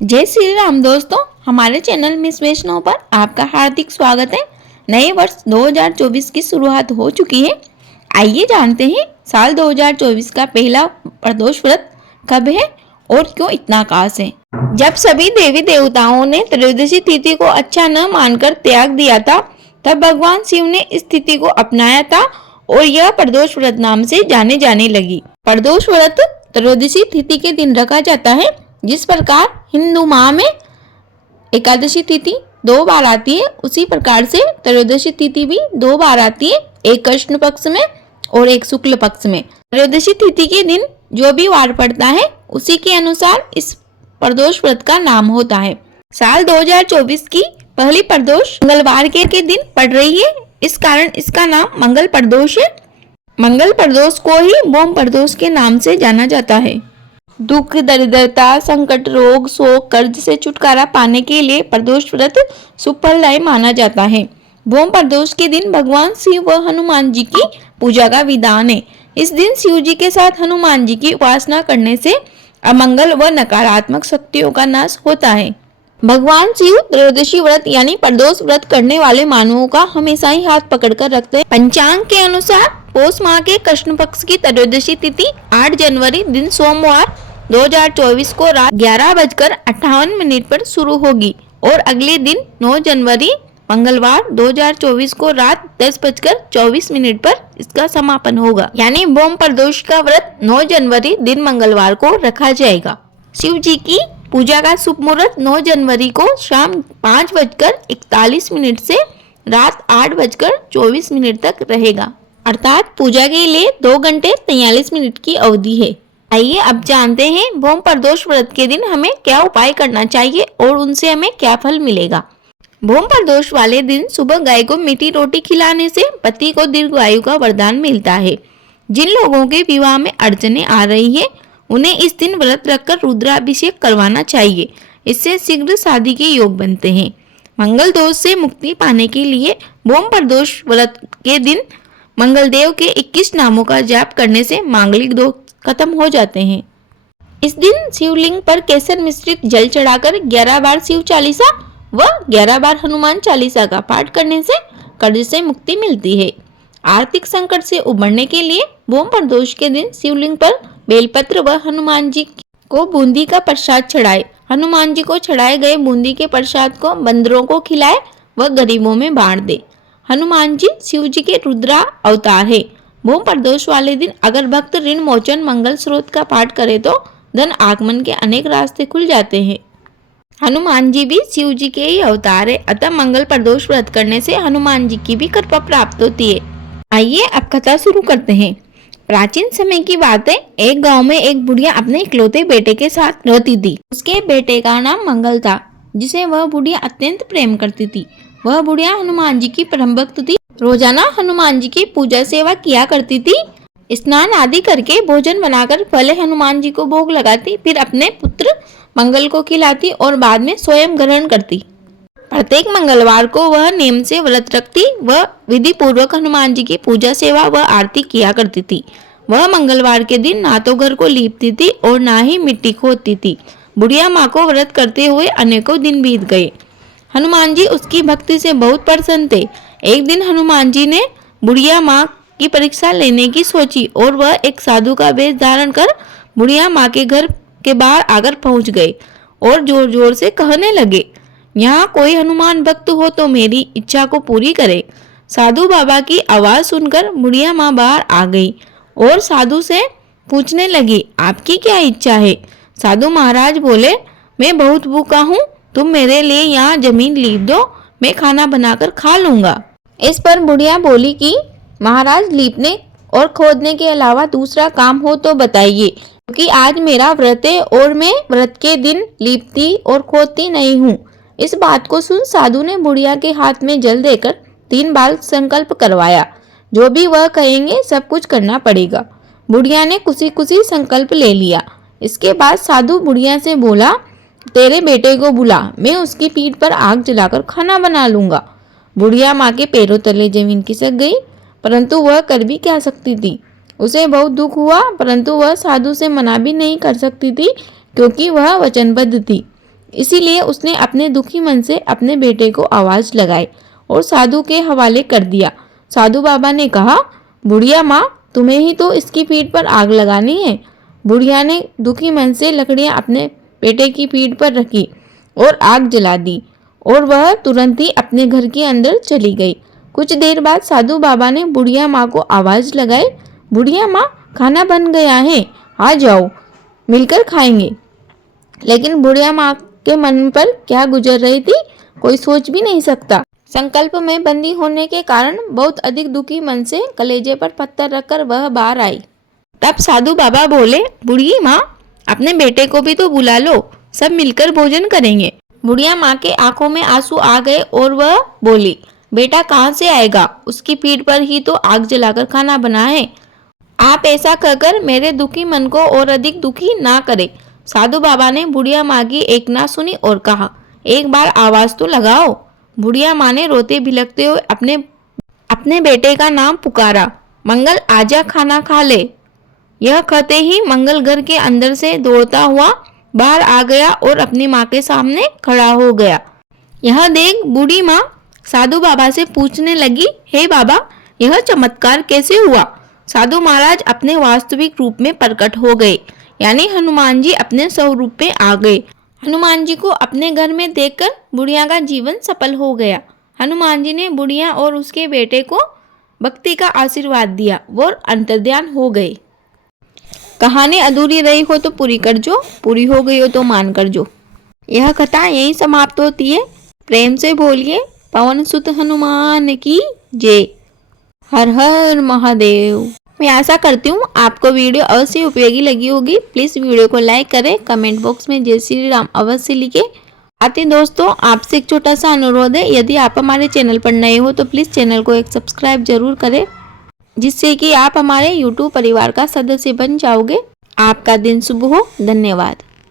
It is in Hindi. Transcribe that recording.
जय श्री राम दोस्तों, हमारे चैनल मिस वैष्णव पर आपका हार्दिक स्वागत है। नए वर्ष 2024 की शुरुआत हो चुकी है। आइए जानते हैं साल 2024 का पहला प्रदोष व्रत कब है और क्यों इतना खास है। जब सभी देवी देवताओं ने त्रयोदशी तिथि को अच्छा न मानकर त्याग दिया था, तब भगवान शिव ने इस तिथि को अपनाया था और यह प्रदोष व्रत नाम से जाने लगी। प्रदोष व्रत त्रयोदशी तिथि के दिन रखा जाता है। जिस प्रकार हिंदू माह में एकादशी तिथि 2 बार आती है, उसी प्रकार से त्रयोदशी तिथि भी 2 बार आती है, एक कृष्ण पक्ष में और एक शुक्ल पक्ष में। त्रयोदशी तिथि के दिन जो भी वार पड़ता है, उसी के अनुसार इस प्रदोष व्रत का नाम होता है। साल 2024 की पहली प्रदोष मंगलवार के दिन पड़ रही है, इस कारण इसका नाम मंगल प्रदोष है। मंगल प्रदोष को ही बोम प्रदोष के नाम से जाना जाता है। दुख, दरिद्रता, संकट, रोग, शोक, कर्ज से छुटकारा पाने के लिए प्रदोष व्रत शुभ फलदायी माना जाता है। भोम प्रदोष के दिन भगवान शिव व हनुमान जी की पूजा का विधान है। इस दिन शिव जी के साथ हनुमान जी की उपासना करने से अमंगल व नकारात्मक शक्तियों का नाश होता है। भगवान शिव त्रयोदशी व्रत यानी प्रदोष व्रत करने वाले मानवों का हमेशा ही हाथ पकड़कर रखते हैं। पंचांग के अनुसार पौष माह के कृष्ण पक्ष की त्रयोदशी तिथि 8 जनवरी दिन सोमवार 2024 को रात 11:58 पर शुरू होगी और अगले दिन 9 जनवरी मंगलवार 2024 को रात 10:24 पर इसका समापन होगा। यानी बोम प्रदोष का व्रत 9 जनवरी दिन मंगलवार को रखा जाएगा। शिव जी की पूजा का शुभ मुहूर्त 9 जनवरी को शाम 5:41 से रात 8:24 तक रहेगा, अर्थात पूजा के लिए 2 घंटे 43 मिनट की अवधि है। आइए अब जानते हैं भोम प्रदोष व्रत के दिन हमें क्या उपाय करना चाहिए और उनसे हमें क्या फल मिलेगा। भोम प्रदोष वाले दिन सुबह गाय को मीठी रोटी खिलाने से पति को दीर्घायु का वरदान मिलता है। जिन लोगों के विवाह में अड़चने आ रही है, उन्हें इस दिन व्रत रखकर रुद्राभिषेक करवाना चाहिए। इससे शीघ्र शादी के योग बनते हैं। मंगल दोष से मुक्ति पाने के लिए भोम प्रदोष व्रत के दिन मंगलदेव के 21 नामों का जाप करने से मांगलिक दोष खत्म हो जाते हैं। इस दिन शिवलिंग पर केसर मिश्रित जल चढ़ाकर 11 बार शिव चालीसा व 11 बार हनुमान चालीसा का पाठ करने से कर्ज से मुक्ति मिलती है। आर्थिक संकट से उबरने के लिए भोम प्रदोष के दिन शिवलिंग पर बेलपत्र व हनुमान जी को बूंदी का प्रसाद चढ़ाए। हनुमान जी को चढ़ाए गए बूंदी के प्रसाद को बंदरों को खिलाए व गरीबों में बांट दे। हनुमान जी शिव जी के रुद्रा अवतार है। भोम प्रदोष वाले दिन अगर भक्त ऋण मोचन मंगल स्रोत का पाठ करे तो धन आगमन के अनेक रास्ते खुल जाते हैं। हनुमान जी भी शिव जी के ही अवतार है, अतः मंगल प्रदोष व्रत करने से हनुमान जी की भी कृपा प्राप्त होती है। आइए अब कथा शुरू करते हैं। प्राचीन समय की बात है। एक गांव में एक बुढ़िया अपने इकलौते बेटे के साथ रहती थी। उसके बेटे का नाम मंगल था, जिसे वह बुढ़िया अत्यंत प्रेम करती थी। वह बुढ़िया हनुमान जी की परम भक्त थी। रोजाना हनुमान जी की पूजा सेवा किया करती थी। स्नान आदि करके भोजन बनाकर पहले हनुमान जी को भोग लगाती, फिर अपने पुत्र मंगल को खिलाती और बाद में स्वयं ग्रहण करती। प्रत्येक मंगलवार को वह नियम से व्रत रखती। वह विधि पूर्वक हनुमान जी की पूजा सेवा व आरती किया करती थी। वह मंगलवार के दिन ना तो घर को लीपती थी और ना ही मिट्टी खोदती थी। बुढ़िया माँ को व्रत करते हुए अनेकों दिन बीत गए। हनुमान जी उसकी भक्ति से बहुत प्रसन्न थे। एक दिन हनुमान जी ने बुढ़िया माँ की परीक्षा लेने की सोची और वह एक साधु का वेश धारण कर बुढ़िया माँ के घर के बाहर आकर पहुंच गए और जोर जोर से कहने लगे, यहाँ कोई हनुमान भक्त हो तो मेरी इच्छा को पूरी करे। साधु बाबा की आवाज सुनकर बुढ़िया माँ बाहर आ गई और साधु से पूछने लगी, आपकी क्या इच्छा है। साधु महाराज बोले, मैं बहुत भूखा हूँ, तुम मेरे लिए यहाँ जमीन लीप दो, मैं खाना बनाकर खा लूंगा। इस पर बुढ़िया बोली कि महाराज, लीपने और खोदने के अलावा दूसरा काम हो तो बताइए, क्योंकि आज मेरा व्रत है और मैं व्रत के दिन लीपती और खोदती नहीं हूँ। इस बात को सुन साधु ने बुढ़िया के हाथ में जल देकर 3 बार संकल्प करवाया, जो भी वह कहेंगे सब कुछ करना पड़ेगा। बुढ़िया ने खुशी खुशी संकल्प ले लिया। इसके बाद साधु बुढ़िया से बोला, तेरे बेटे को बुला, मैं उसकी पीठ पर आग जलाकर खाना बना लूंगा। बुढ़िया माँ के पैरों तले जमीन खिसक गई, परंतु वह कर भी क्या सकती थी। उसे बहुत दुख हुआ, परंतु वह साधु से मना भी नहीं कर सकती थी, क्योंकि वह वचनबद्ध थी। इसीलिए उसने अपने दुखी मन से अपने बेटे को आवाज लगाई और साधु के हवाले कर दिया। साधु बाबा ने कहा, बुढ़िया माँ, तुम्हें ही तो इसकी पीठ पर आग लगानी है। बुढ़िया ने दुखी मन से लकड़ियां अपने बेटे की पीठ पर रखी और आग जला दी और वह तुरंत ही अपने घर के अंदर चली गई। कुछ देर बाद साधु बाबा ने बुढ़िया माँ को आवाज लगाई, बुढ़िया माँ, खाना बन गया है, आ जाओ, मिलकर खाएंगे। लेकिन बुढ़िया माँ के मन पर क्या गुजर रही थी, कोई सोच भी नहीं सकता। संकल्प में बंदी होने के कारण बहुत अधिक दुखी मन से कलेजे पर पत्थर रखकर वह बाहर आई। तब साधु बाबा बोले, बुढ़ी माँ, अपने बेटे को भी तो बुला लो, सब मिलकर भोजन करेंगे। बुढ़िया माँ के आंखों में आंसू आ गए और वह बोली, बेटा कहाँ से आएगा, उसकी पीठ पर ही तो आग जलाकर खाना बना है। आप ऐसा कहकर मेरे दुखी मन को और अधिक दुखी ना करे। साधु बाबा ने बुढ़िया माँ की एक ना सुनी और कहा, एक बार आवाज तो लगाओ। बुढ़िया माँ ने रोते भिलकते हुए अपने बेटे का नाम पुकारा, मंगल आजा खाना खा ले। यह कहते ही मंगल घर के अंदर से दौड़ता हुआ बाहर आ गया और अपनी माँ के सामने खड़ा हो गया। यह देख बूढ़ी माँ साधु बाबा से पूछने लगी, हे बाबा, यह चमत्कार कैसे हुआ? साधु महाराज अपने वास्तविक रूप में प्रकट हो गए, यानी हनुमान जी अपने स्वरूप में आ गए। हनुमान जी को अपने घर में देखकर बुढ़िया का जीवन सफल हो गया। हनुमान जी ने बुढ़िया और उसके बेटे को भक्ति का आशीर्वाद दिया, वो अंतर्ध्यान हो गए। कहानी अधूरी रही हो तो पूरी कर जो, पूरी हो गई हो तो मान कर जो। यह कथा यहीं समाप्त होती है। प्रेम से बोलिए पवन सुत हनुमान की जय। हर हर महादेव। मैं आशा करती हूँ आपको वीडियो अवश्य उपयोगी लगी होगी। प्लीज़ वीडियो को लाइक करें, कमेंट बॉक्स में जय श्री राम अवश्य लिखें। आते दोस्तों, आपसे एक छोटा सा अनुरोध है, यदि आप हमारे चैनल पर नए हो तो प्लीज़ चैनल को एक सब्सक्राइब जरूर करें, जिससे कि आप हमारे YouTube परिवार का सदस्य बन जाओगे। आपका दिन शुभ हो। धन्यवाद।